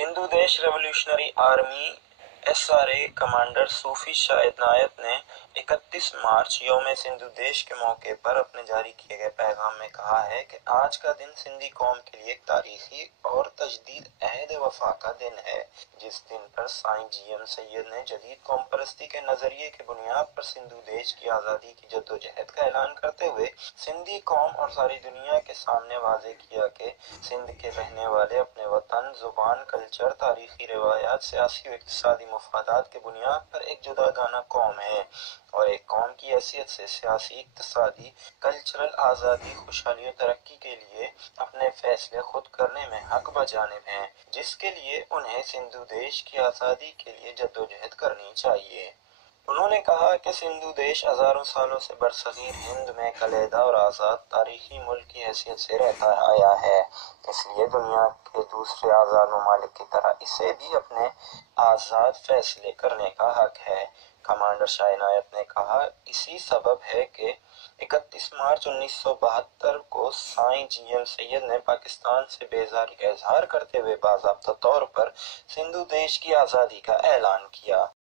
सिंधु देश revolutionary army SRA commander सूफी शाह इनायत ने 31 मार्च यौम सिंधु देश के मौके पर अपने जारी किए गए पैगाम में कहा है कि आज का दिन सिंधी कौम के लिए एक तारीखी और तजदीद अहद वफा का दिन है, जिस दिन पर साईं GM सैयद ने जदीद कौम परस्ती के नजरिए की बुनियाद पर सिंधु देश की आज़ादी की जद्दोजहद का ऐलान करते हुए सिंधी कौम और सारी दुनिया के सामने वाज़े किया कि सिंध के रहने वाले अपने वतन, जुबान, कल्चर, तारीखी रिवायात, सियासी और इक़्तिसादी मफादात के बुनियाद पर एक जुदागाना कौम है और एक कौम की हैसियत से सियासी, इक़्तिसादी, कल्चरल आज़ादी, खुशहाली और तरक्की के लिए अपने फैसले खुद करने में हक बजानिब हैं, जिसके लिए उन्हें सिंधु देश की आज़ादी के लिए जद्दोजहद करनी चाहिए। उन्होंने कहा कि सिंधु देश हजारों सालों से बरसगीर हिंद में कलीदा और आज़ाद तारीखी मुल्क की हैसियत से रहता आया है, इसलिए दुनिया के दूसरे आज़ाद ममालिक की तरह इसे भी अपने आज़ाद फैसले करने का हक है। कमांडर शाह इनायत ने कहा, इसी सबब है कि 31 मार्च 1972 को साईं GM सैयद ने पाकिस्तान से बेज़ारी का इजहार करते हुए बाज़ाब्ता तौर पर सिंधु देश की आज़ादी का ऐलान किया।